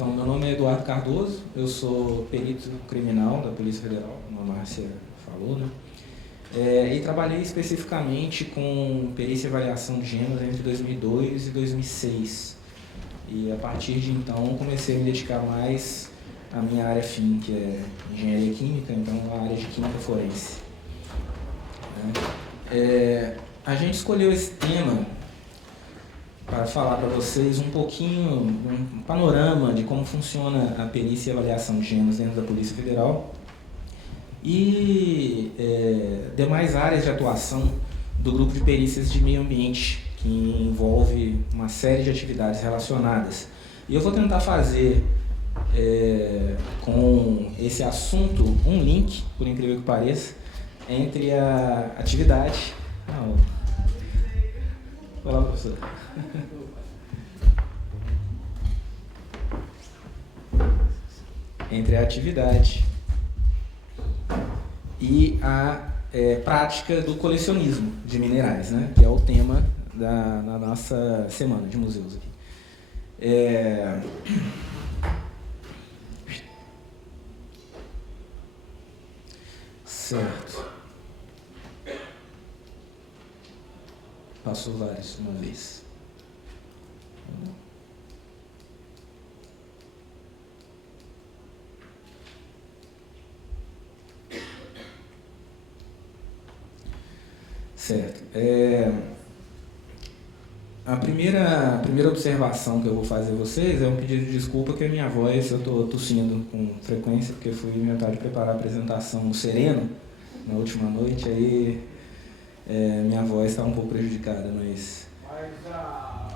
Então, meu nome é Eduardo Cardoso, eu sou perito criminal da Polícia Federal, como a Márcia falou, né? E trabalhei especificamente com perícia e avaliação de gêneros entre 2002 e 2006. E a partir de então comecei a me dedicar mais à minha área fim, que é engenharia química, então a área de química forense. A gente escolheu esse tema para falar para vocês um pouquinho, um panorama de como funciona a perícia e avaliação de gêneros dentro da Polícia Federal e demais áreas de atuação do grupo de perícias de meio ambiente, que envolve uma série de atividades relacionadas. E eu vou tentar fazer com esse assunto um link, por incrível que pareça, entre a atividade... Olá, professor. Entre a atividade e a prática do colecionismo de minerais, né? Que é o tema da nossa semana de museus aqui. Certo. Passou vários uma vez. Certo. A primeira observação que eu vou fazer a vocês é um pedido de desculpa que a minha voz, eu estou tossindo com frequência, porque fui inventar de preparar a apresentação no Sereno, na última noite, aí minha voz está um pouco prejudicada, mas...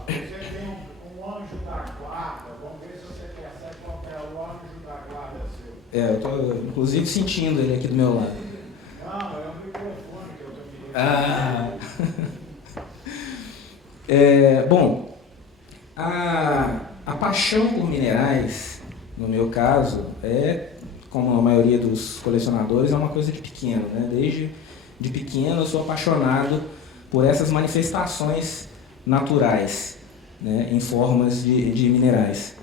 Você tem um anjo da guarda, vamos ver se você percebe qual é o anjo da guarda seu. Eu estou, inclusive, sentindo ele aqui do meu lado. Não, é o microfone que eu estou pedindo. Bom, a paixão por minerais, no meu caso, como a maioria dos colecionadores, é uma coisa de pequeno, né? Desde de pequeno eu sou apaixonado por essas manifestações naturais, né, em formas de minerais.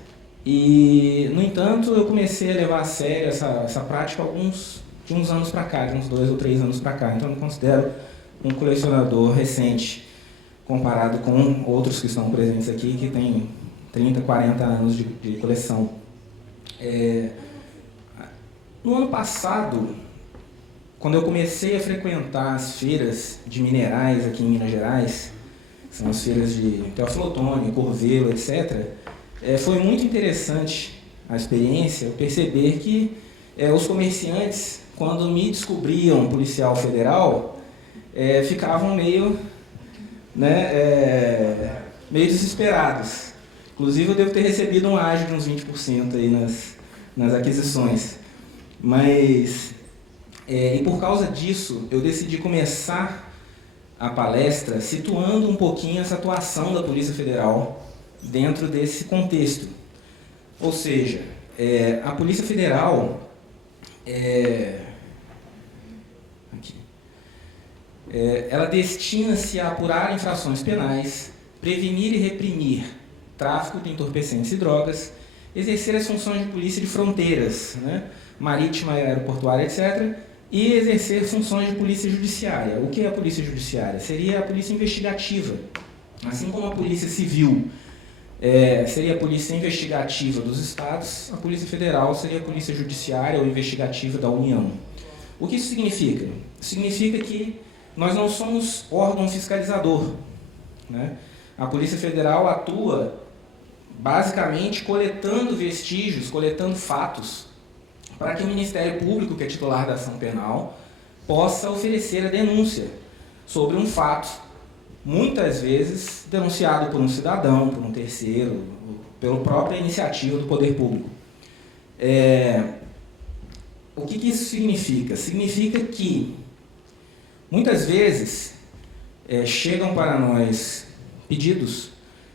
E, no entanto, eu comecei a levar a sério essa prática de uns anos para cá, de uns 2 ou 3 anos para cá. Então, eu me considero um colecionador recente, comparado com outros que estão presentes aqui, que têm 30, 40 anos de coleção. No ano passado, quando eu comecei a frequentar as feiras de minerais aqui em Minas Gerais, são as feiras de Teófilo Otoni, Corvelo, etc., foi muito interessante a experiência, eu perceber que os comerciantes, quando me descobriam policial federal, ficavam meio desesperados. Inclusive, eu devo ter recebido um ágio de uns 20% aí nas aquisições. Mas, e por causa disso, eu decidi começar a palestra situando um pouquinho essa atuação da Polícia Federal dentro desse contexto. Ou seja, a Polícia Federal ela destina-se a apurar infrações penais, prevenir e reprimir tráfico de entorpecentes e drogas, exercer as funções de polícia de fronteiras, né, marítima, aeroportuária, etc., e exercer funções de polícia judiciária. O que é a polícia judiciária? Seria a polícia investigativa. Assim como a polícia civil seria a polícia investigativa dos estados, a Polícia Federal seria a polícia judiciária ou investigativa da União. O que isso significa? Significa que nós não somos órgão fiscalizador, né? A Polícia Federal atua basicamente coletando vestígios, coletando fatos, para que o Ministério Público, que é titular da ação penal, possa oferecer a denúncia sobre um fato, muitas vezes denunciado por um cidadão, por um terceiro, pela própria iniciativa do poder público. O que isso significa? Significa que, muitas vezes, chegam para nós pedidos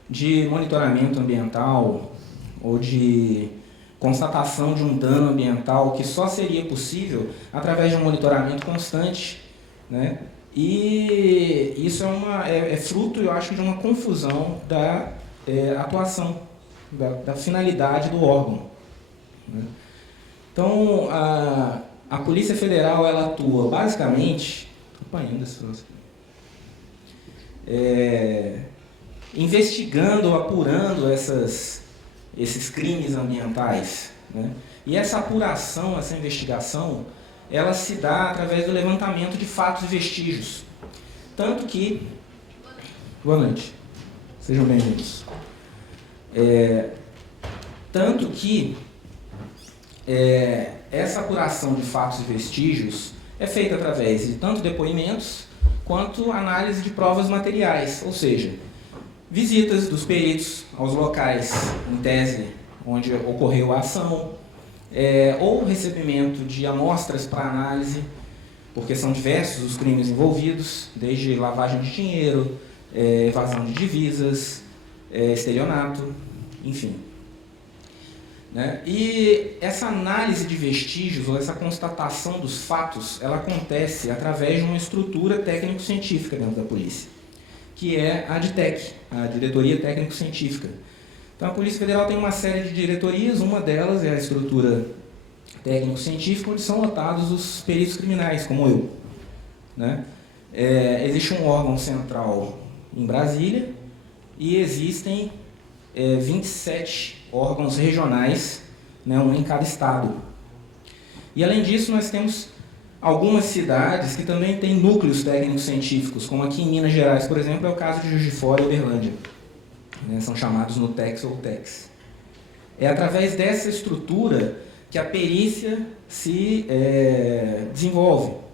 de monitoramento ambiental ou de constatação de um dano ambiental que só seria possível através de um monitoramento constante, né? E isso é fruto, eu acho, de uma confusão da atuação da finalidade do órgão, né? Então, a Polícia Federal ela atua basicamente, investigando, apurando esses crimes ambientais, né? E essa apuração, essa investigação, ela se dá através do levantamento de fatos e vestígios. Tanto que... Boa noite. Sejam bem-vindos. Tanto que essa apuração de fatos e vestígios é feita através de tanto depoimentos quanto análise de provas materiais, ou seja, visitas dos peritos aos locais, em tese, onde ocorreu a ação, ou recebimento de amostras para análise, porque são diversos os crimes envolvidos, desde lavagem de dinheiro, evasão de divisas, estelionato, enfim. Né? E essa análise de vestígios, ou essa constatação dos fatos, ela acontece através de uma estrutura técnico-científica dentro da polícia, que é a DTEC, a Diretoria Técnico-Científica. Então, a Polícia Federal tem uma série de diretorias, uma delas é a estrutura técnico-científica, onde são lotados os peritos criminais, como eu, né? Existe um órgão central em Brasília e existem 27 órgãos regionais, né, um em cada estado. E, além disso, nós temos algumas cidades que também têm núcleos técnicos científicos, como aqui em Minas Gerais, por exemplo, é o caso de Juiz de Fora e Uberlândia. Né, são chamados NUTECs ou TECs. É através dessa estrutura que a perícia se desenvolve.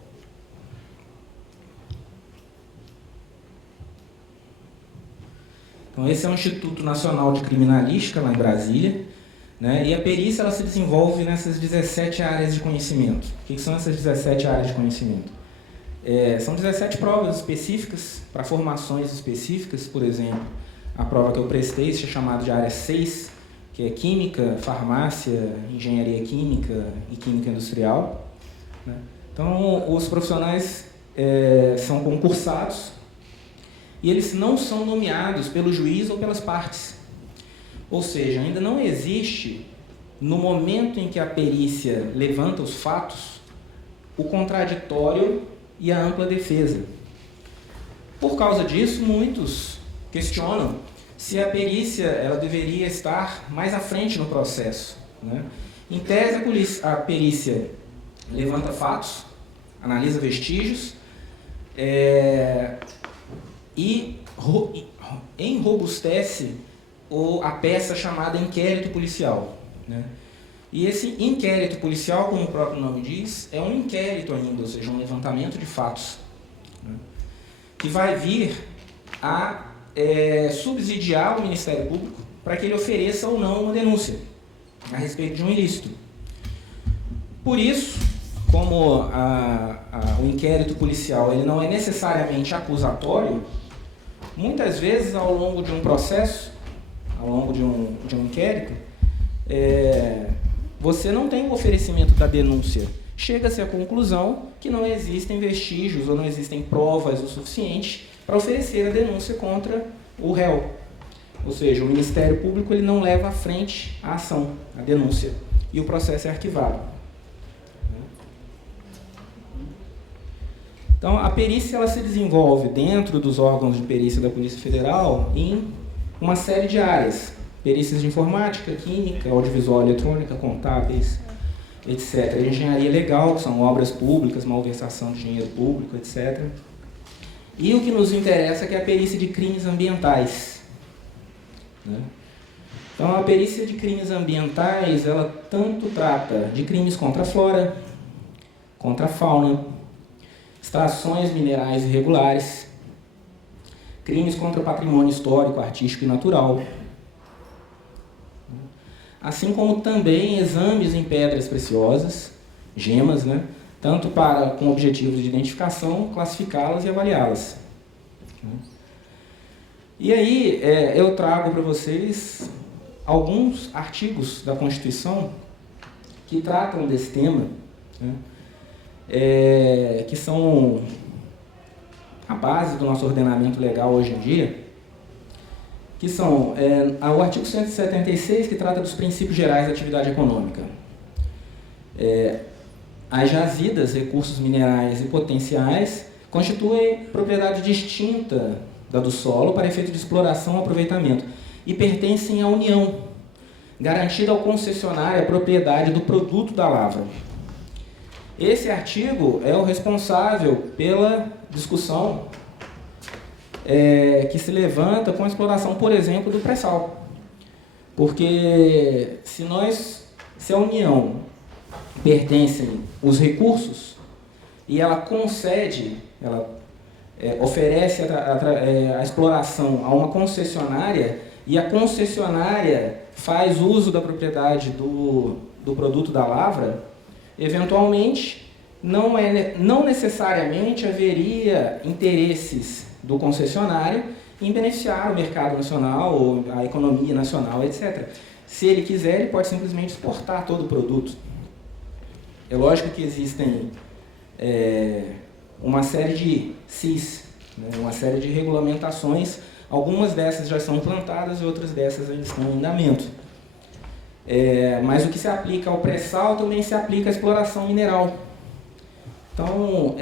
Então, esse é o Instituto Nacional de Criminalística, lá em Brasília, né? E a perícia ela se desenvolve nessas 17 áreas de conhecimento. O que são essas 17 áreas de conhecimento? São 17 provas específicas, para formações específicas. Por exemplo, a prova que eu prestei é chamada de área 6, que é Química, Farmácia, Engenharia Química e Química Industrial, né? Então, os profissionais são concursados, e eles não são nomeados pelo juiz ou pelas partes. Ou seja, ainda não existe, no momento em que a perícia levanta os fatos, o contraditório e a ampla defesa. Por causa disso, muitos questionam se a perícia ela deveria estar mais à frente no processo, né? Em tese, a perícia levanta fatos, analisa vestígios, e enrobustece a peça chamada inquérito policial, né? E esse inquérito policial, como o próprio nome diz, é um inquérito ainda, ou seja, um levantamento de fatos, né, que vai vir a subsidiar o Ministério Público para que ele ofereça ou não uma denúncia a respeito de um ilícito. Por isso, como o inquérito policial ele não é necessariamente acusatório, muitas vezes, ao longo de um processo, ao longo de um inquérito, você não tem o oferecimento da denúncia. Chega-se à conclusão que não existem vestígios ou não existem provas o suficiente para oferecer a denúncia contra o réu. Ou seja, o Ministério Público ele não leva à frente a ação, a denúncia, e o processo é arquivado. Então, a perícia ela se desenvolve dentro dos órgãos de perícia da Polícia Federal em uma série de áreas. Perícias de informática, química, audiovisual, eletrônica, contábeis, etc. Engenharia legal, que são obras públicas, malversação de dinheiro público, etc. E o que nos interessa é que é a perícia de crimes ambientais, né? Então, a perícia de crimes ambientais, ela tanto trata de crimes contra a flora, contra a fauna, extrações minerais irregulares, crimes contra o patrimônio histórico, artístico e natural, assim como também exames em pedras preciosas, gemas, né, tanto com objetivos de identificação, classificá-las e avaliá-las. E aí eu trago para vocês alguns artigos da Constituição que tratam desse tema, né, que são a base do nosso ordenamento legal hoje em dia, que são o artigo 176, que trata dos princípios gerais da atividade econômica. As jazidas, recursos minerais e potenciais, constituem propriedade distinta da do solo para efeito de exploração e aproveitamento e pertencem à União, garantida ao concessionário a propriedade do produto da lavra. Esse artigo é o responsável pela discussão que se levanta com a exploração, por exemplo, do pré-sal. Porque se a União pertencem os recursos e ela concede, ela oferece a exploração a uma concessionária e a concessionária faz uso da propriedade do produto da lavra, eventualmente não necessariamente haveria interesses do concessionário em beneficiar o mercado nacional ou a economia nacional, etc. Se ele quiser, ele pode simplesmente exportar todo o produto. É lógico que existem uma série de CIS, né, uma série de regulamentações, algumas dessas já são implantadas e outras dessas ainda estão em andamento. Mas o que se aplica ao pré-sal também se aplica à exploração mineral. Então,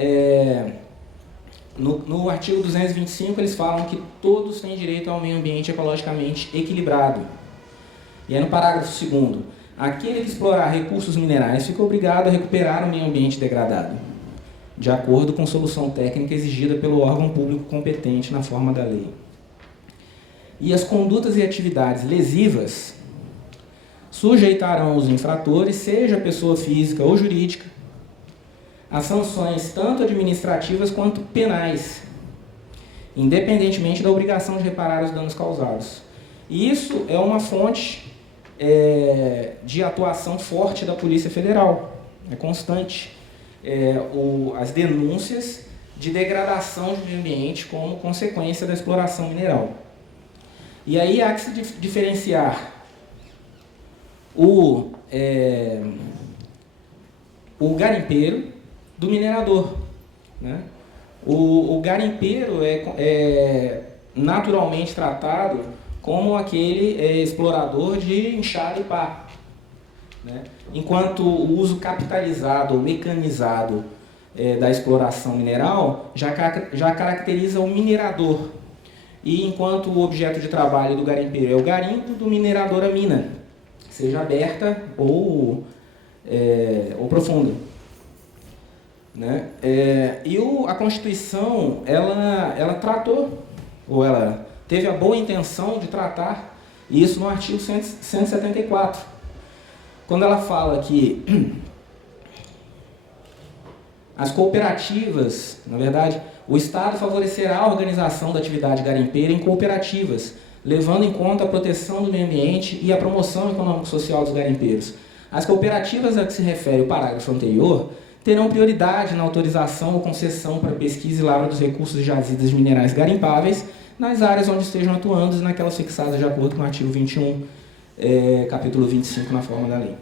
no artigo 225, eles falam que todos têm direito ao meio ambiente ecologicamente equilibrado. E aí no parágrafo 2º, aquele que explorar recursos minerais fica obrigado a recuperar o meio ambiente degradado, de acordo com solução técnica exigida pelo órgão público competente na forma da lei. E as condutas e atividades lesivas sujeitarão os infratores, seja pessoa física ou jurídica, a sanções tanto administrativas quanto penais, independentemente da obrigação de reparar os danos causados. E isso é uma fonte de atuação forte da Polícia Federal, é constante. As denúncias de degradação do meio ambiente como consequência da exploração mineral. E aí há que se diferenciar o garimpeiro do minerador, né? O garimpeiro é naturalmente tratado como aquele explorador de enxada e pá, né? Enquanto o uso capitalizado ou mecanizado da exploração mineral já caracteriza o minerador. E enquanto o objeto de trabalho do garimpeiro é o garimpo, do minerador a mina, seja aberta ou profunda. Né? A Constituição, ela tratou, ou ela teve a boa intenção de tratar isso no artigo 174, quando ela fala que as cooperativas, na verdade, o Estado favorecerá a organização da atividade garimpeira em cooperativas, levando em conta a proteção do meio ambiente e a promoção econômico-social dos garimpeiros. As cooperativas a que se refere o parágrafo anterior terão prioridade na autorização ou concessão para pesquisa e lavra dos recursos de jazidas de minerais garimpáveis nas áreas onde estejam atuando e naquelas fixadas de acordo com o artigo 21, capítulo 25, na forma da lei.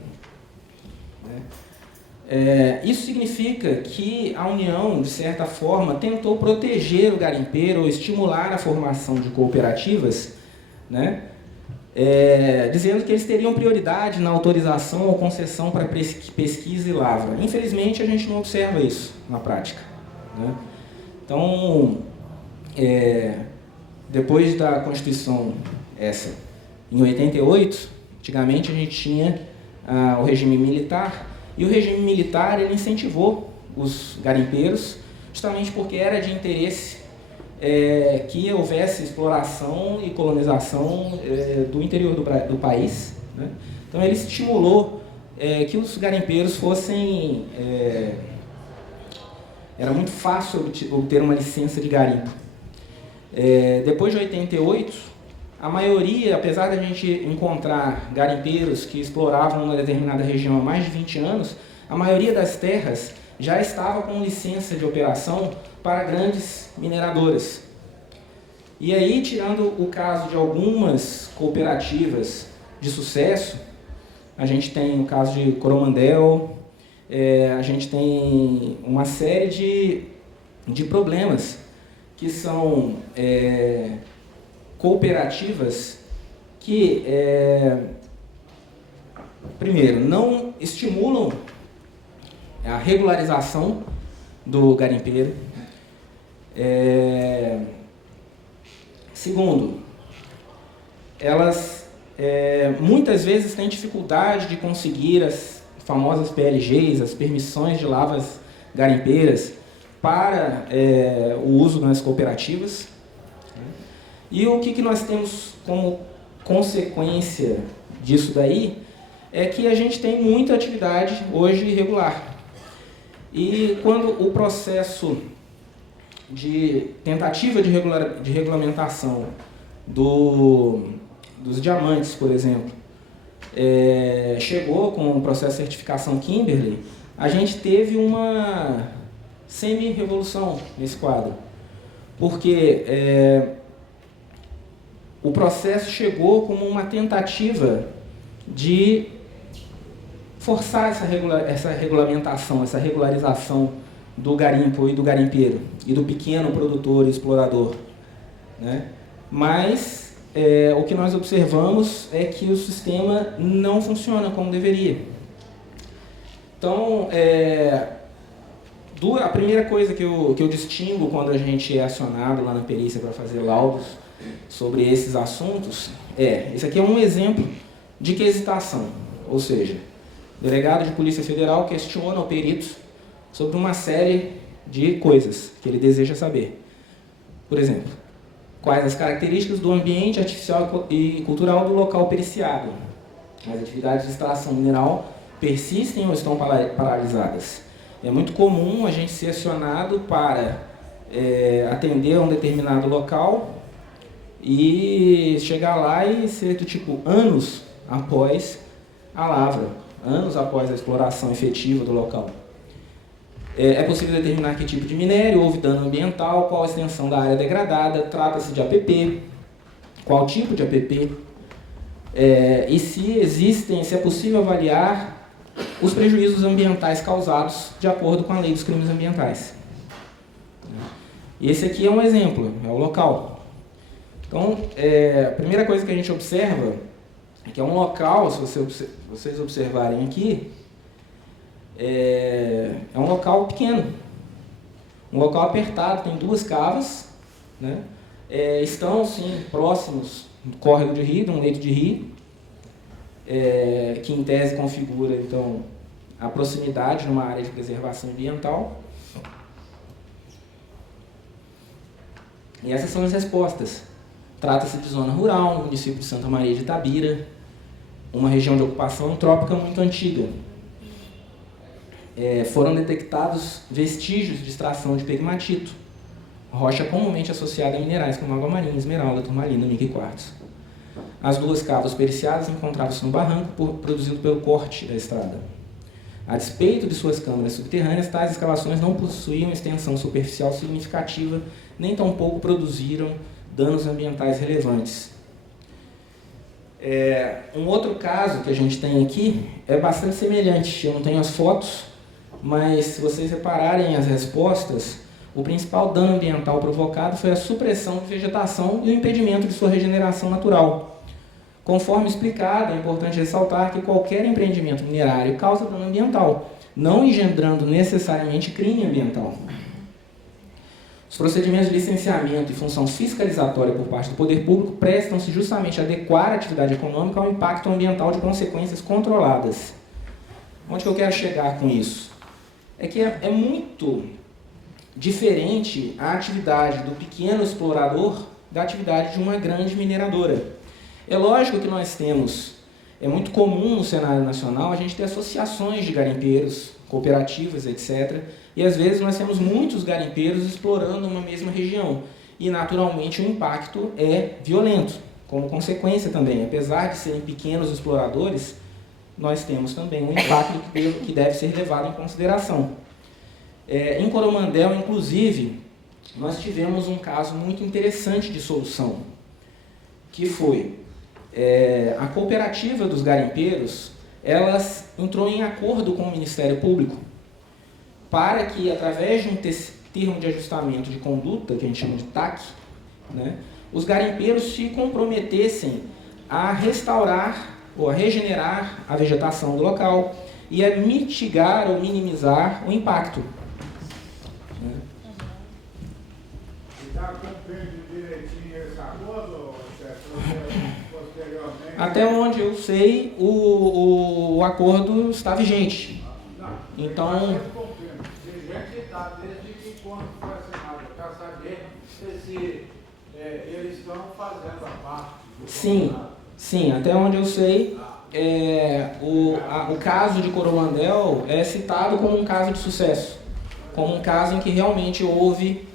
Isso significa que a União, de certa forma, tentou proteger o garimpeiro ou estimular a formação de cooperativas, né? Dizendo que eles teriam prioridade na autorização ou concessão para pesquisa e lavra. Infelizmente, a gente não observa isso na prática, né? Então, depois da Constituição em 88, antigamente a gente tinha o regime militar, e o regime militar ele incentivou os garimpeiros, justamente porque era de interesse que houvesse exploração e colonização do interior do país, né? Então ele estimulou que os garimpeiros fossem... era muito fácil obter uma licença de garimpo. Depois de 88, a maioria, apesar de a gente encontrar garimpeiros que exploravam uma determinada região há mais de 20 anos, a maioria das terras já estava com licença de operação para grandes mineradoras. E aí, tirando o caso de algumas cooperativas de sucesso, a gente tem o caso de Coromandel, a gente tem uma série de problemas que são cooperativas que, primeiro, não estimulam a regularização do garimpeiro. Segundo, elas muitas vezes têm dificuldade de conseguir as famosas PLGs, as permissões de lavras garimpeiras, para o uso nas cooperativas. E o que nós temos como consequência disso daí é que a gente tem muita atividade hoje irregular. E quando o processo de tentativa de regulamentação dos diamantes, por exemplo, chegou com o processo de certificação Kimberley, a gente teve uma semi-revolução nesse quadro, porque o processo chegou como uma tentativa de forçar essa regulamentação, essa regularização do garimpo e do garimpeiro, e do pequeno produtor e explorador, né? Mas o que nós observamos é que o sistema não funciona como deveria. Então, a primeira coisa que eu distingo quando a gente é acionado lá na perícia para fazer laudos sobre esses assuntos esse aqui é um exemplo de quesitação, ou seja, o delegado de Polícia Federal questiona o perito sobre uma série de coisas que ele deseja saber. Por exemplo, quais as características do ambiente artificial e cultural do local periciado? As atividades de extração mineral persistem ou estão paralisadas? É muito comum a gente ser acionado para atender a um determinado local e chegar lá e ser do tipo anos após a lavra, anos após a exploração efetiva do local. É possível determinar que tipo de minério, houve dano ambiental, qual a extensão da área degradada, trata-se de APP, qual tipo de APP, e se é possível avaliar os prejuízos ambientais causados de acordo com a lei dos crimes ambientais. E esse aqui é um exemplo, é o local. Então, a primeira coisa que a gente observa é que é um local, se vocês observarem aqui, é um local pequeno, um local apertado, tem 2 cavas, né? Estão, sim, próximos do córrego de rio, de um leito de rio, que em tese configura, então, a proximidade numa área de preservação ambiental. E essas são as respostas. Trata-se de zona rural, no município de Santa Maria de Itabira, uma região de ocupação antrópica muito antiga. Foram detectados vestígios de extração de pegmatito, rocha comumente associada a minerais como água marinha, esmeralda, turmalina, mica e quartzo. As 2 cavas periciadas encontravam-se no barranco produzido pelo corte da estrada. A despeito de suas câmaras subterrâneas, tais escavações não possuíam extensão superficial significativa, nem tampouco produziram danos ambientais relevantes. Um outro caso que a gente tem aqui é bastante semelhante. Eu não tenho as fotos, mas se vocês repararem as respostas, o principal dano ambiental provocado foi a supressão de vegetação e o impedimento de sua regeneração natural. Conforme explicado, é importante ressaltar que qualquer empreendimento minerário causa dano ambiental, não engendrando necessariamente crime ambiental. Os procedimentos de licenciamento e função fiscalizatória por parte do poder público prestam-se justamente a adequar a atividade econômica ao impacto ambiental de consequências controladas. Onde que eu quero chegar com isso? É que é muito diferente a atividade do pequeno explorador da atividade de uma grande mineradora. É lógico que nós temos, é muito comum no cenário nacional a gente ter associações de garimpeiros, cooperativas, etc., e às vezes nós temos muitos garimpeiros explorando uma mesma região. E naturalmente o impacto é violento, como consequência também. Apesar de serem pequenos exploradores, nós temos também um impacto que deve ser levado em consideração. Em Coromandel, inclusive, nós tivemos um caso muito interessante de solução, que foi a cooperativa dos garimpeiros, elas entrou em acordo com o Ministério Público para que, através de um termo de ajustamento de conduta, que a gente chama de TAC, né, os garimpeiros se comprometessem a restaurar ou a regenerar a vegetação do local e a mitigar ou minimizar o impacto. Está cumprindo direitinho esse acordo, posteriormente? Até onde eu sei, o acordo está vigente. Não, então, vigente está desde que quando foi assinado. Eu quero saber se eles estão fazendo a parte. Sim, até onde eu sei, o caso de Coromandel é citado como um caso de sucesso, como um caso em que realmente houve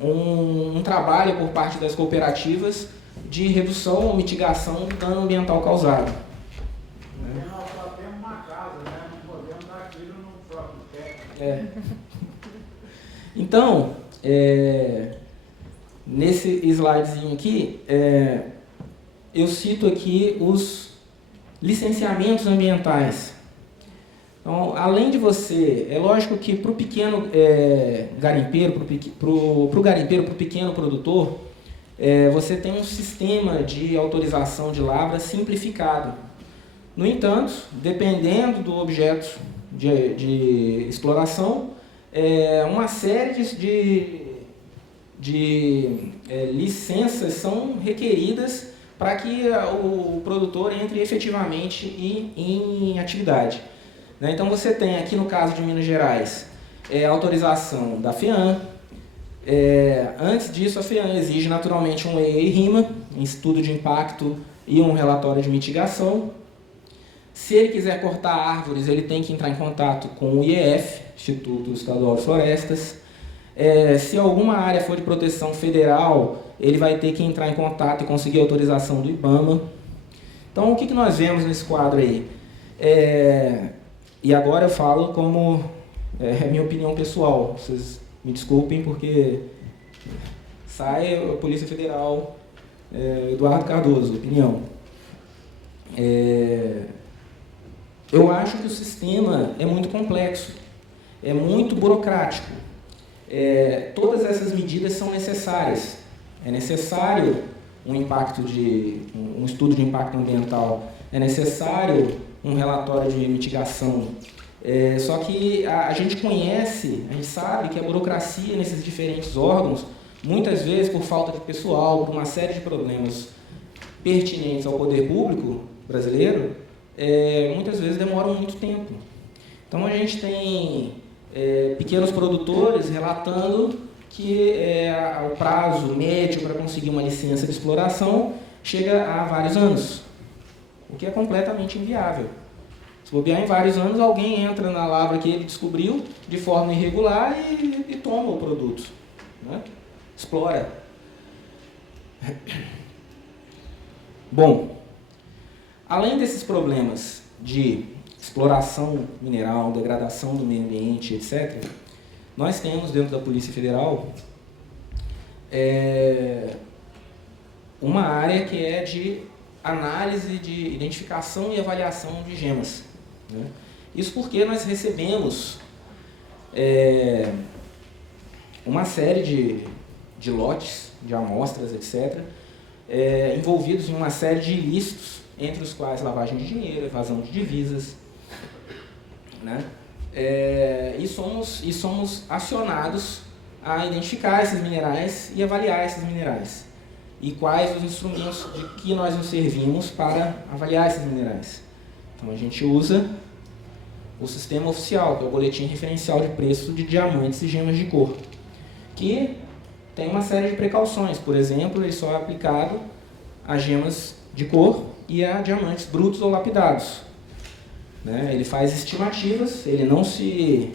um trabalho por parte das cooperativas de redução ou mitigação do dano ambiental causado. Porque nós só temos uma casa, né? Não podemos dar aquilo no próprio teto. Então, nesse slidezinho aqui, eu cito aqui os licenciamentos ambientais. Então, além de você, é lógico que para o pequeno garimpeiro, para o garimpeiro, para o pequeno produtor, você tem um sistema de autorização de lavra simplificado. No entanto, dependendo do objeto de exploração, uma série de licenças são requeridas para que o produtor entre efetivamente em atividade. Então você tem aqui no caso de Minas Gerais a autorização da FEAM. Antes disso, a FEAM exige naturalmente um EIA e RIMA, um estudo de impacto e um relatório de mitigação. Se ele quiser cortar árvores, ele tem que entrar em contato com o IEF, Instituto Estadual de Florestas. Se alguma área for de proteção federal, ele vai ter que entrar em contato e conseguir autorização do IBAMA. Então, o que nós vemos nesse quadro aí? E agora eu falo como minha opinião pessoal. Vocês me desculpem porque sai a Polícia Federal, Eduardo Cardoso, opinião. Eu acho que o sistema é muito complexo, é muito burocrático. Todas essas medidas são necessárias. É necessário um estudo de impacto ambiental, é necessário um relatório de mitigação. Só que a gente sabe que a burocracia nesses diferentes órgãos, muitas vezes por falta de pessoal, por uma série de problemas pertinentes ao poder público brasileiro, muitas vezes demoram muito tempo. Então a gente tem pequenos produtores relatando que o prazo médio para conseguir uma licença de exploração chega a vários anos, o que é completamente inviável. Se bobear em vários anos, alguém entra na lavra que ele descobriu de forma irregular e toma o produto, né? Explora. Bom, além desses problemas de exploração mineral, degradação do meio ambiente, etc., nós temos dentro da Polícia Federal uma área que é de análise, de identificação e avaliação de gemas. Né? Isso porque nós recebemos uma série de lotes, de amostras, etc., envolvidos em uma série de ilícitos, entre os quais lavagem de dinheiro, evasão de divisas, né? E somos acionados a identificar esses minerais e avaliar esses minerais. E quais os instrumentos de que nós nos servimos para avaliar esses minerais. Então a gente usa o sistema oficial, que é o Boletim Referencial de Preço de Diamantes e Gemas de Cor, que tem uma série de precauções. Por exemplo, ele só é aplicado a gemas de cor e a diamantes brutos ou lapidados. Né? Ele faz estimativas, ele não se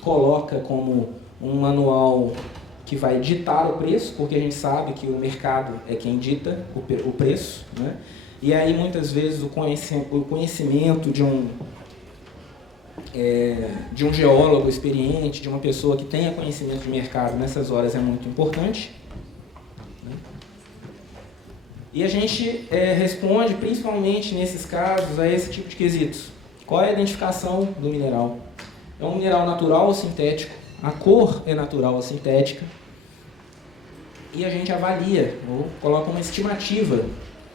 coloca como um manual que vai ditar o preço, porque a gente sabe que o mercado é quem dita o preço, né? E aí muitas vezes o conhecimento de um geólogo experiente, de uma pessoa que tenha conhecimento de mercado nessas horas é muito importante. E a gente responde, principalmente nesses casos, a esse tipo de quesitos. Qual é a identificação do mineral? É um mineral natural ou sintético? A cor é natural ou sintética? e a gente avalia, ou coloca uma estimativa,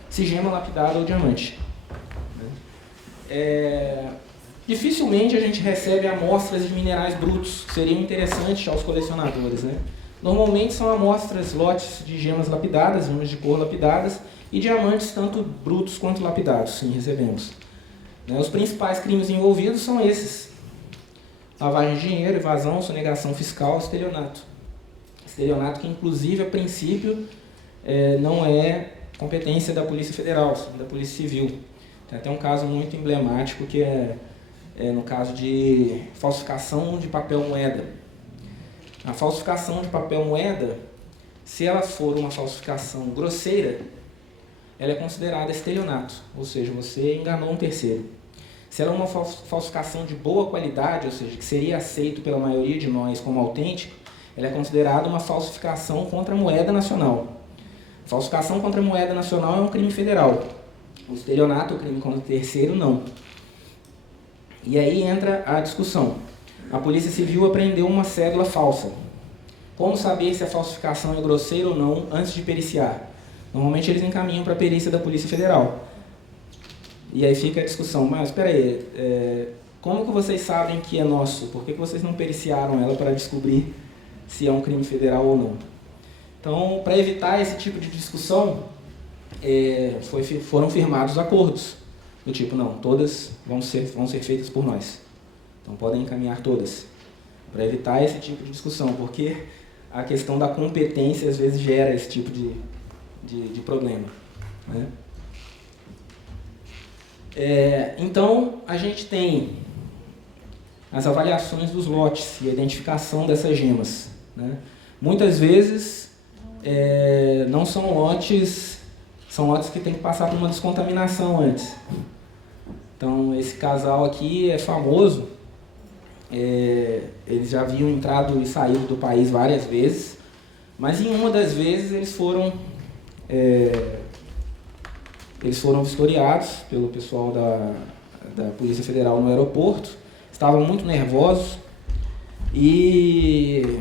se gema lapidada ou diamante. Dificilmente a gente recebe amostras de minerais brutos, que seriam interessantes aos colecionadores, né? Normalmente são amostras, lotes de gemas lapidadas, gemas de cor lapidadas, e diamantes tanto brutos quanto lapidados, sim, recebemos. Os principais crimes envolvidos são esses: lavagem de dinheiro, evasão, sonegação fiscal, estelionato. Estelionato que, inclusive, a princípio, não é competência da Polícia Federal, da Polícia Civil. Tem até um caso muito emblemático que é no caso de falsificação de papel moeda. A falsificação de papel moeda, se ela for uma falsificação grosseira, ela é considerada estelionato, ou seja, você enganou um terceiro. Se ela é uma falsificação de boa qualidade, ou seja, que seria aceito pela maioria de nós como autêntico, ela é considerada uma falsificação contra a moeda nacional. Falsificação contra a moeda nacional é um crime federal. O estelionato, o crime contra o terceiro, não. E aí entra a discussão. A Polícia Civil apreendeu uma cédula falsa. Como saber se a falsificação é grosseira ou não antes de periciar? Normalmente eles encaminham para a perícia da Polícia Federal. E aí fica a discussão, mas espera aí, como que vocês sabem que é nosso? Por que vocês não periciaram ela para descobrir se é um crime federal ou não? Então, para evitar esse tipo de discussão, foram firmados acordos, do tipo, não, todas vão ser feitas por nós. Então, podem encaminhar todas, para evitar esse tipo de discussão, porque a questão da competência, às vezes, gera esse tipo de problema, né? Então, a gente tem as avaliações dos lotes e a identificação dessas gemas, né? Muitas vezes, não são lotes que tem que passar por uma descontaminação antes. Então, esse casal aqui é famoso, eles já haviam entrado e saído do país várias vezes, mas em uma das vezes eles foram vistoriados pelo pessoal da Polícia Federal no aeroporto, estavam muito nervosos e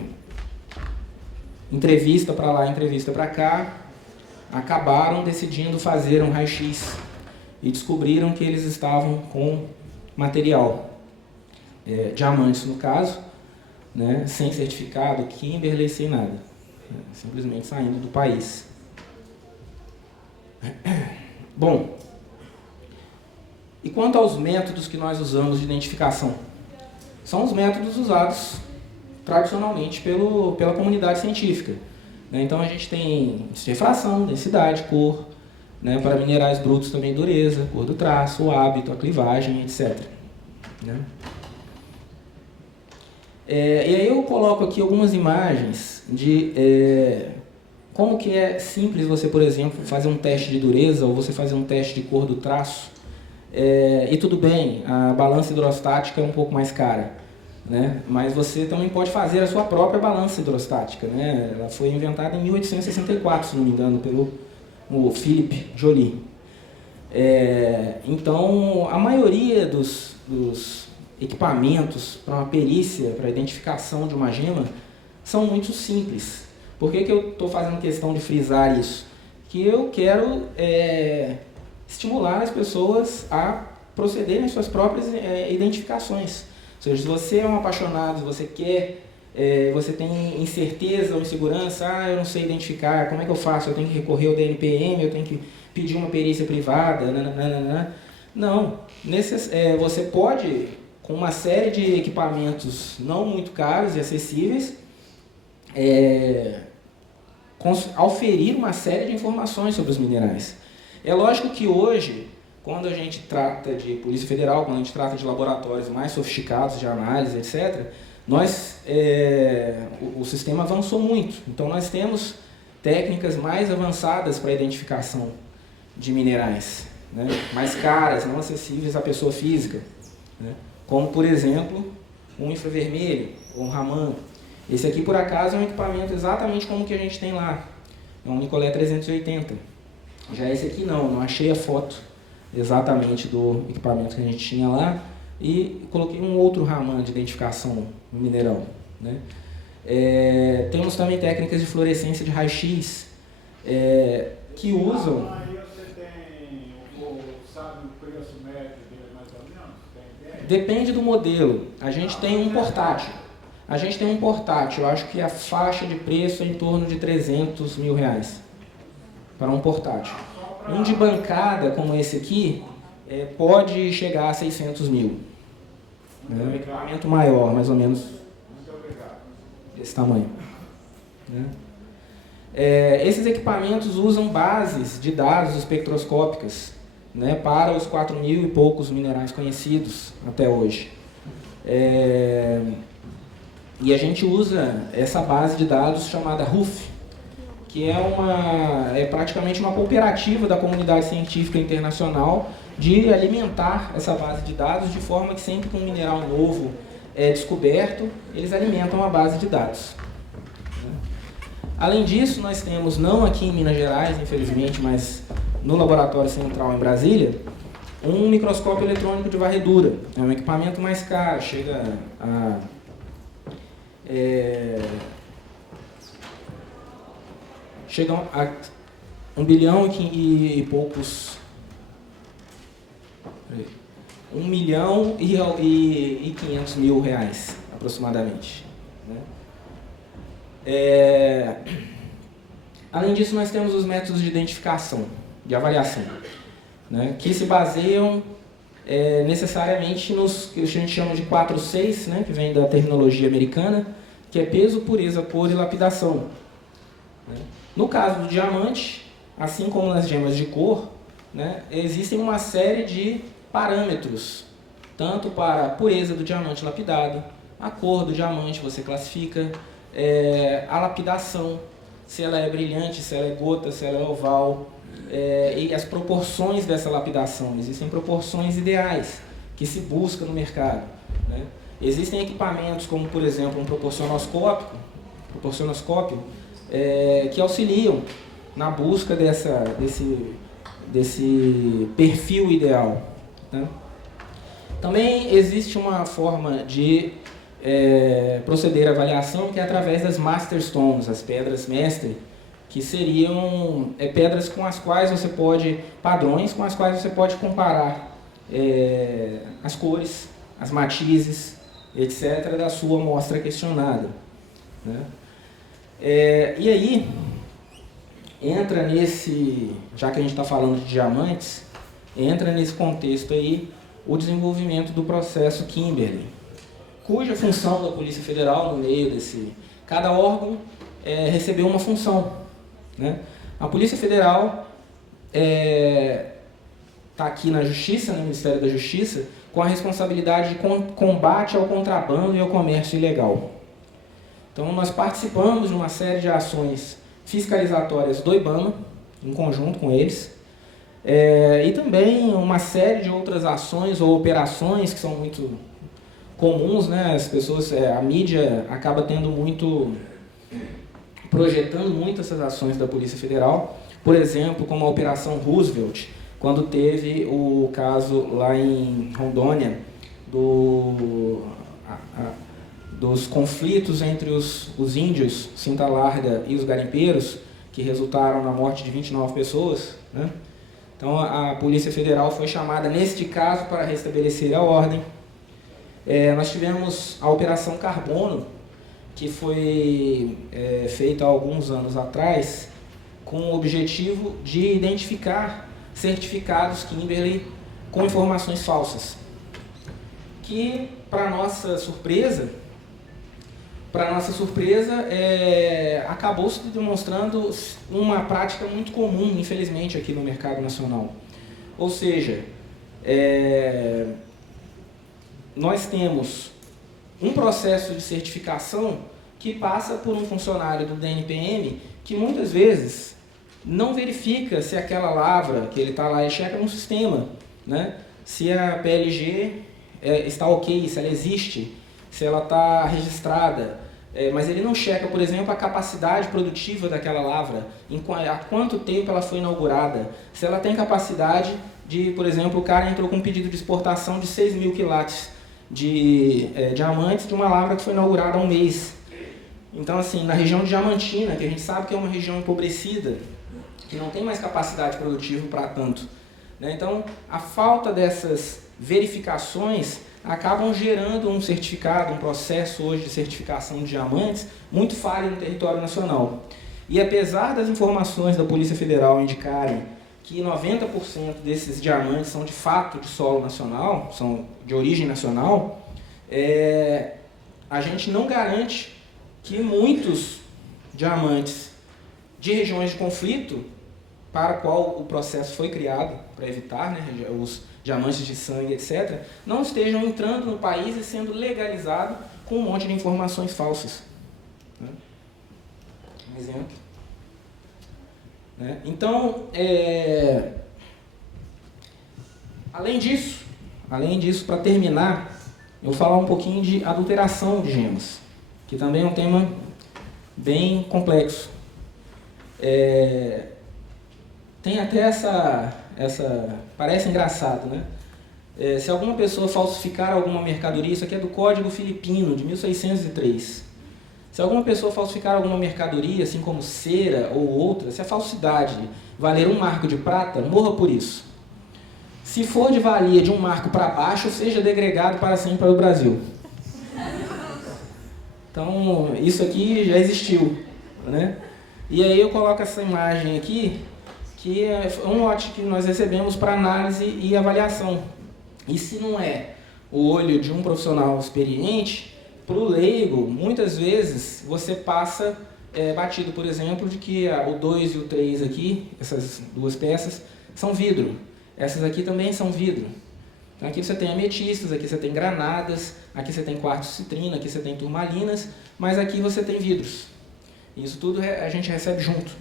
entrevista para lá, entrevista para cá, acabaram decidindo fazer um raio-x e descobriram que eles estavam com material, diamantes no caso, né, sem certificado, Kimberley, sem nada, simplesmente saindo do país. Bom, e quanto aos métodos que nós usamos de identificação? São os métodos usados tradicionalmente pela comunidade científica, né? Então a gente tem refração, densidade, cor, né? Para minerais brutos também dureza, cor do traço, o hábito, a clivagem, etc. Né? E aí eu coloco aqui algumas imagens de como que é simples você, por exemplo, fazer um teste de dureza ou você fazer um teste de cor do traço. E tudo bem, a balança hidrostática é um pouco mais cara, né? Mas você também pode fazer a sua própria balança hidrostática, né? Ela foi inventada em 1864, se não me engano, pelo Philippe Joly. Então, a maioria dos equipamentos para uma perícia, para a identificação de uma gema, são muito simples. Por que eu estou fazendo questão de frisar isso? Que eu quero estimular as pessoas a procederem às suas próprias identificações. Ou seja, se você é um apaixonado, se você quer, você tem incerteza ou insegurança, eu não sei identificar, como é que eu faço? Eu tenho que recorrer ao DNPM, eu tenho que pedir uma perícia privada, nananana. Não, você pode, com uma série de equipamentos não muito caros e acessíveis, auferir uma série de informações sobre os minerais. É lógico que hoje, quando a gente trata de Polícia Federal, quando a gente trata de laboratórios mais sofisticados de análise, etc., o sistema avançou muito. Então, nós temos técnicas mais avançadas para a identificação de minerais, né? Mais caras, não acessíveis à pessoa física, né? Como, por exemplo, um infravermelho ou um Raman. Esse aqui, por acaso, é um equipamento exatamente como o que a gente tem lá. É um Nicolé 380. Já esse aqui não achei a foto exatamente do equipamento que a gente tinha lá e coloquei um outro Raman de identificação no mineral, né? Temos também técnicas de fluorescência de raio-x, que usam... Aí você sabe o preço médio dele mais ou menos? Tem ideia? Depende do modelo. A gente tem um portátil. Eu acho que a faixa de preço é em torno de R$300 mil para um portátil. Um de bancada, como esse aqui, pode chegar a 600 mil. É um equipamento maior, mais ou menos desse tamanho. Esses equipamentos usam bases de dados espectroscópicas, né, para os 4.000 e poucos minerais conhecidos até hoje. E a gente usa essa base de dados chamada RUF, que é praticamente uma cooperativa da comunidade científica internacional de alimentar essa base de dados de forma que sempre que um mineral novo é descoberto, eles alimentam a base de dados. Além disso, nós temos, não aqui em Minas Gerais, infelizmente, mas no Laboratório Central em Brasília, um microscópio eletrônico de varredura. É um equipamento mais caro, chega a... chegam a 1 bilhão e poucos... 1 milhão e 500 mil reais, aproximadamente. Além disso, nós temos os métodos de identificação, de avaliação, né, que se baseiam necessariamente nos que a gente chama de 4-6, né, que vem da terminologia americana, que é peso, pureza, cor e lapidação. No caso do diamante, assim como nas gemas de cor, né, existem uma série de parâmetros, tanto para a pureza do diamante lapidado, a cor do diamante você classifica, a lapidação, se ela é brilhante, se ela é gota, se ela é oval, e as proporções dessa lapidação. Existem proporções ideais que se busca no mercado, né? Existem equipamentos como, por exemplo, um proporcionoscópio, que auxiliam na busca desse perfil ideal, né? Também existe uma forma de proceder à avaliação que é através das Master Stones, as pedras mestre, que seriam pedras com as quais você pode, padrões com as quais você pode comparar as cores, as matizes, etc., da sua amostra questionada, né? E aí, entra nesse, já que a gente está falando de diamantes, entra nesse contexto aí o desenvolvimento do processo Kimberley, cuja função da Polícia Federal, no meio desse... Cada órgão recebeu uma função, né? A Polícia Federal está aqui na Justiça, no Ministério da Justiça, com a responsabilidade de combate ao contrabando e ao comércio ilegal. Então, nós participamos de uma série de ações fiscalizatórias do IBAMA, em conjunto com eles, e também uma série de outras ações ou operações que são muito comuns, né? As pessoas, a mídia acaba projetando muito essas ações da Polícia Federal, por exemplo, como a Operação Roosevelt, quando teve o caso lá em Rondônia dos conflitos entre os índios Cinta Larga e os garimpeiros, que resultaram na morte de 29 pessoas, né? Então a Polícia Federal foi chamada neste caso para restabelecer a ordem. Nós tivemos a Operação Carbono, que foi feita há alguns anos atrás, com o objetivo de identificar certificados Kimberley com informações falsas, que, para nossa surpresa, acabou se demonstrando uma prática muito comum, infelizmente, aqui no mercado nacional. Ou seja, nós temos um processo de certificação que passa por um funcionário do DNPM que muitas vezes não verifica se aquela lavra que ele está lá, ele checa no sistema, né? Se a PLG está ok, se ela existe, se ela está registrada, mas ele não checa, por exemplo, a capacidade produtiva daquela lavra, há quanto tempo ela foi inaugurada, se ela tem capacidade de, por exemplo, o cara entrou com um pedido de exportação de 6.000 quilates de diamantes de uma lavra que foi inaugurada há um mês. Então, assim, na região de Diamantina, que a gente sabe que é uma região empobrecida, que não tem mais capacidade produtiva para tanto, né? Então, a falta dessas verificações acabam gerando um certificado, um processo hoje de certificação de diamantes muito falho no território nacional. E apesar das informações da Polícia Federal indicarem que 90% desses diamantes são de fato de solo nacional, são de origem nacional, a gente não garante que muitos diamantes de regiões de conflito, para qual o processo foi criado, para evitar, né, os diamantes de sangue, etc., não estejam entrando no país e sendo legalizados com um monte de informações falsas. Né? Um exemplo. Né? Então, além disso, para terminar, eu vou falar um pouquinho de adulteração de gemas, que também é um tema bem complexo. Tem até essa parece engraçado, né? Se alguma pessoa falsificar alguma mercadoria, isso aqui é do Código Filipino, de 1603. Se alguma pessoa falsificar alguma mercadoria, assim como cera ou outra, se a falsidade valer um marco de prata, morra por isso. Se for de valia de um marco para baixo, seja degregado para sempre para o Brasil. Então, isso aqui já existiu, né? E aí eu coloco essa imagem aqui, que é um lote que nós recebemos para análise e avaliação. E se não é o olho de um profissional experiente, para o leigo, muitas vezes você passa batido, por exemplo, de que o 2 e o 3 aqui, essas duas peças, são vidro. Essas aqui também são vidro. Então aqui você tem ametistas, aqui você tem granadas, aqui você tem quartzo citrina, aqui você tem turmalinas, mas aqui você tem vidros. Isso tudo a gente recebe junto.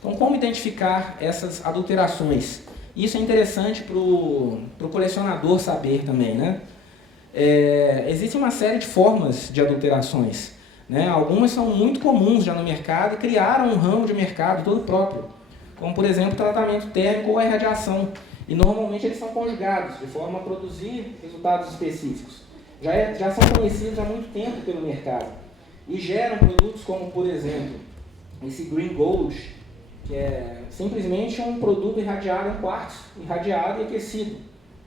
Então, como identificar essas adulterações? Isso é interessante para o colecionador saber também, né? Existe uma série de formas de adulterações, né? Algumas são muito comuns já no mercado e criaram um ramo de mercado todo próprio, como, por exemplo, tratamento térmico ou a irradiação. E normalmente eles são conjugados, de forma a produzir resultados específicos. Já são conhecidos há muito tempo pelo mercado e geram produtos como, por exemplo, esse Green Gold, que é simplesmente um produto irradiado em quartzo, irradiado e aquecido,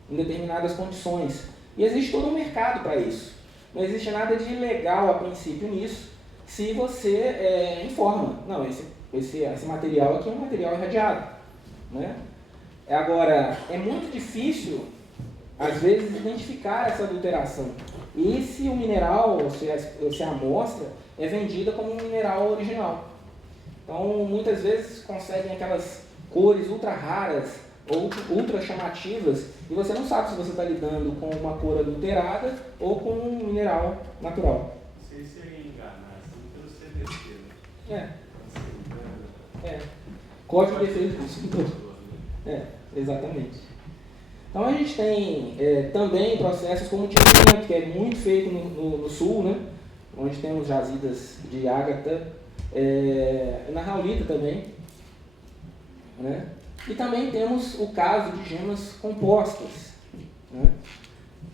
em determinadas condições. E existe todo um mercado para isso. Não existe nada de ilegal a princípio nisso, se você informa. Não, esse material aqui é um material irradiado. Né? Agora, é muito difícil, às vezes, identificar essa adulteração. E se o mineral, ou se a amostra, é vendida como um mineral original. Então, muitas vezes conseguem aquelas cores ultra raras ou ultra chamativas e você não sabe se você está lidando com uma cor adulterada ou com um mineral natural. Vocês seriam enganados pelo CDC, né? Código de defesa do consumidor. Exatamente. Então, a gente tem também processos como o tinimento, que é muito feito no sul, né? Onde temos jazidas de ágata, na Raulita também, né? E também temos o caso de gemas compostas, né?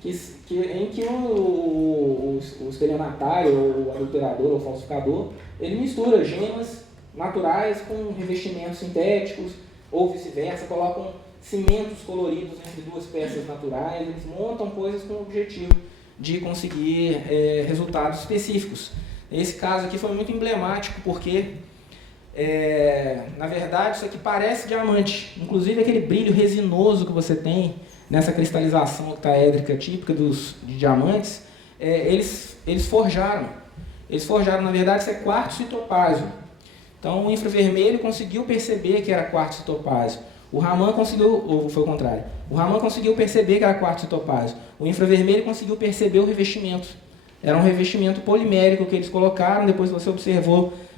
em que o estelionatário, ou o adulterador, ou o falsificador, ele mistura gemas naturais com revestimentos sintéticos, ou vice-versa, colocam cimentos coloridos entre duas peças naturais, eles montam coisas com o objetivo de conseguir resultados específicos. Esse caso aqui foi muito emblemático porque, na verdade, isso aqui parece diamante. Inclusive, aquele brilho resinoso que você tem nessa cristalização octaédrica típica de diamantes, eles forjaram. Eles forjaram, na verdade, isso é quartzo e topázio. Então, o infravermelho conseguiu perceber que era quartzo e topázio. O Raman conseguiu, ou foi o contrário, o Raman conseguiu perceber que era quartzo e topázio. O infravermelho conseguiu perceber o revestimento. Era um revestimento polimérico que eles colocaram, depois você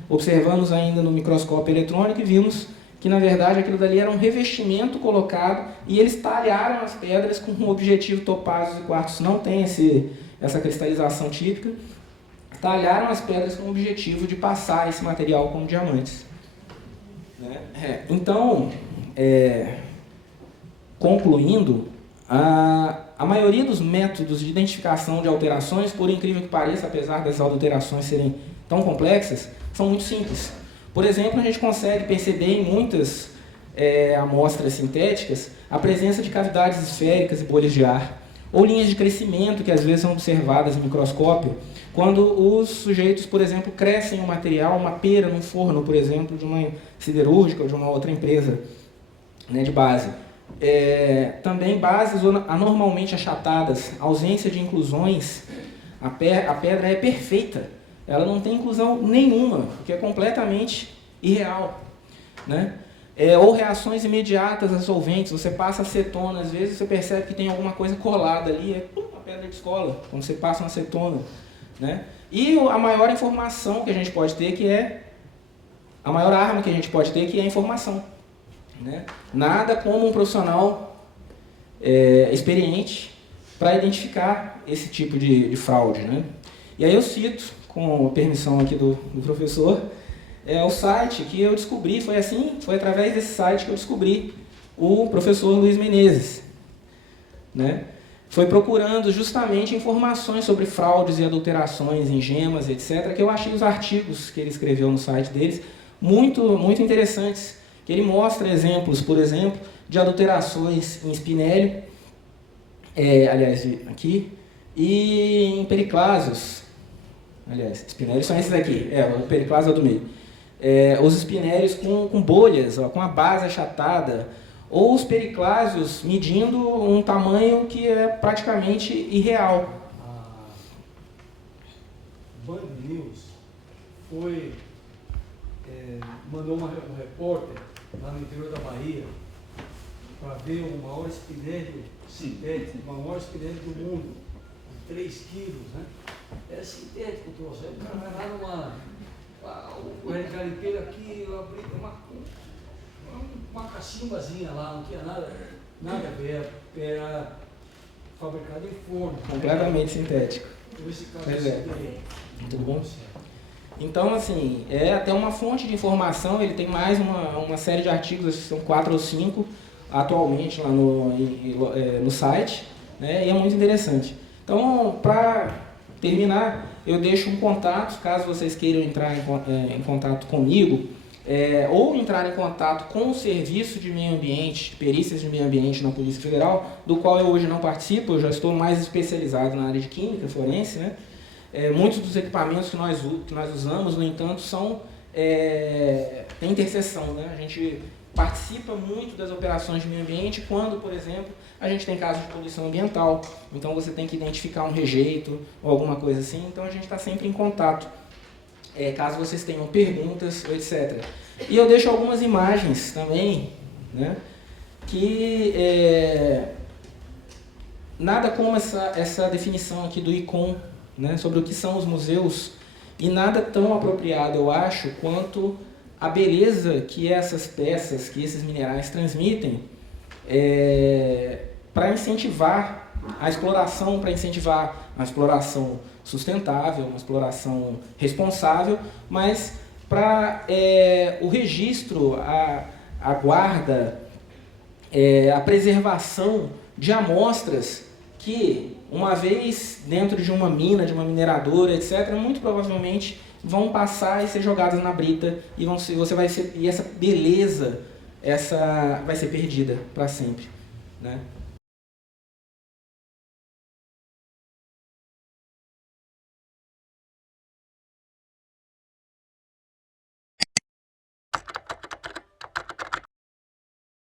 observamos ainda no microscópio eletrônico e vimos que, na verdade, aquilo dali era um revestimento colocado e eles talharam as pedras com o objetivo topázio e quartzo não tem essa cristalização típica, talharam as pedras com o objetivo de passar esse material como diamantes. Então, concluindo, a maioria dos métodos de identificação de alterações, por incrível que pareça, apesar das alterações serem tão complexas são muito simples. Por exemplo, a gente consegue perceber em muitas amostras sintéticas a presença de cavidades esféricas e bolhas de ar, ou linhas de crescimento que às vezes são observadas em microscópio, quando os sujeitos, por exemplo, crescem um material, uma pera num forno, por exemplo, de uma siderúrgica ou de uma outra empresa, né, de base. Também bases anormalmente achatadas, ausência de inclusões, a pedra é perfeita, ela não tem inclusão nenhuma, o que é completamente irreal, né? Ou reações imediatas a solventes, você passa acetona, às vezes você percebe que tem alguma coisa colada ali, uma pedra de escola, quando você passa uma acetona, né? E a maior informação que a gente pode ter, a maior arma que a gente pode ter, que é a informação, né? Nada como um profissional experiente para identificar esse tipo de fraude, né? E aí eu cito, com a permissão aqui do professor, o site que eu descobri, foi através desse site que eu descobri o professor Luiz Menezes, né? Foi procurando justamente informações sobre fraudes e adulterações em gemas, etc., que eu achei os artigos que ele escreveu no site deles muito, muito interessantes, que ele mostra exemplos, por exemplo, de adulterações em espinélio, aliás, aqui, e em periclásios. Aliás, espinélios são esses daqui, o periclásio é do meio. Os espinélios com bolhas, com a base achatada, ou os periclásios medindo um tamanho que é praticamente irreal. A Band News mandou um repórter lá no interior da Bahia para ver o maior espinélio sintético, o maior espinélio do mundo, de 3 quilos, né? É sintético, trouxe. Aí o cara vai lá o garimpeiro aqui, eu abri uma cacimbazinha lá, não tinha nada a ver, era fabricado em forno. Completamente sintético. Esse caso Muito bom. Então, assim, é até uma fonte de informação, ele tem mais uma série de artigos, são 4 ou 5, atualmente lá no site, né, e é muito interessante. Então, para terminar, eu deixo um contato, caso vocês queiram entrar em contato comigo, ou entrar em contato com o Serviço de Meio Ambiente, Perícias de Meio Ambiente na Polícia Federal, do qual eu hoje não participo, eu já estou mais especializado na área de Química Forense, né? Muitos dos equipamentos que nós usamos, no entanto, tem interseção, né? A gente participa muito das operações de meio ambiente quando, por exemplo, a gente tem casos de poluição ambiental, então você tem que identificar um rejeito ou alguma coisa assim, então a gente está sempre em contato, caso vocês tenham perguntas, etc. E eu deixo algumas imagens também, né, que nada como essa definição aqui do ICOM, né, sobre o que são os museus, e nada tão apropriado, eu acho, quanto a beleza que essas peças, que esses minerais transmitem, para incentivar a exploração, sustentável, uma exploração responsável, mas para o registro, a guarda, a preservação de amostras que, uma vez dentro de uma mina, de uma mineradora, etc., muito provavelmente vão passar e ser jogadas na brita e essa beleza vai ser perdida para sempre, né?